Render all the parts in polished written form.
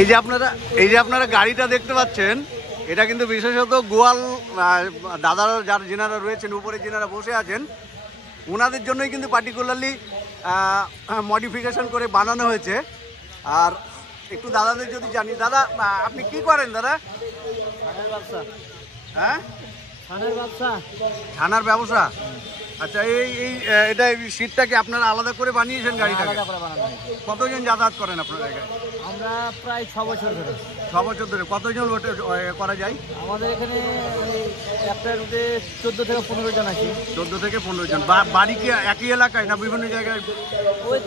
এই যে আপনারা গাড়িটা দেখতে পাচ্ছেন, এটা কিন্তু বিশেষত গোয়াল দাদারা যেনারা রয়েছেন, উপরে যেনারা বসে আছেন, ওনাদের জন্যই কিন্তু পার্টিকুলারলি মডিফিকেশন করে বানানো হয়েছে। আর একটু দাদাদের যদি জানি, দাদা আপনি কি করেন দাদা? হ্যাঁ, ছানার ব্যবসা। আচ্ছা, এটা সিটটাকে আপনারা আলাদা করে বানিয়েছেন গাড়িটাকে? কতজন যাতায়াত করেন আপনার জায়গায়? আমরা প্রায় 6 বছর ধরে। 6 বছর ধরে কতজন করা যায়? আমাদের এখানে একটা রুটে 14 থেকে 15 জন আছে। 14 থেকে 15 জন। বাড়ি কি একই এলাকায় না বিভিন্ন জায়গায়? ওই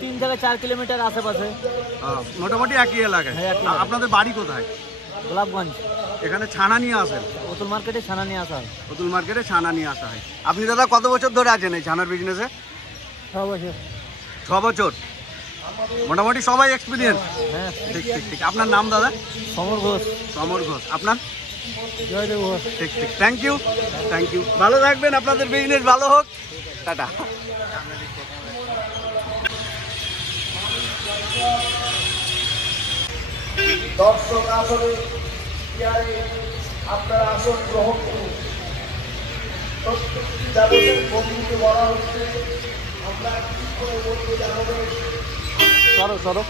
3 থেকে 4 কিলোমিটার আশেপাশে। মোটামুটি একই এলাকায়। আপনাদের বাড়ি কোথায়? গোলাপগঞ্জ। এখানে ছানা নিয়ে আসেন? ওতুল মার্কেটে ছানা নিয়ে আসা হয়। ওতুল মার্কেটে ছানা নিয়ে আসা হয়। আপনি দাদা কত বছর ধরে আছেন এই ছানার বিজনেসে? 6 বছর। 6 বছর। মোটামুটি সবাই এক্সপিরিয়েন্স। হ্যাঁ, ঠিক ঠিক ঠিক। আপনার নাম দাদা? সমর ঘোষ। সমর ঘোষ। আপনার? জয়দেব ঘোষ। ঠিক ঠিক। Thank you, thank you. ভালো থাকবেন, আপনাদের বিজনেস ভালো হোক। টাটা। দর্শক আসলে আপনারা আসন গ্রহণ করুন। প্রত্যেকটি ব্যবসায়িক বন্ধুকে বলা হচ্ছে আমরা কি করে বলতে জানাবো। সরো সরো।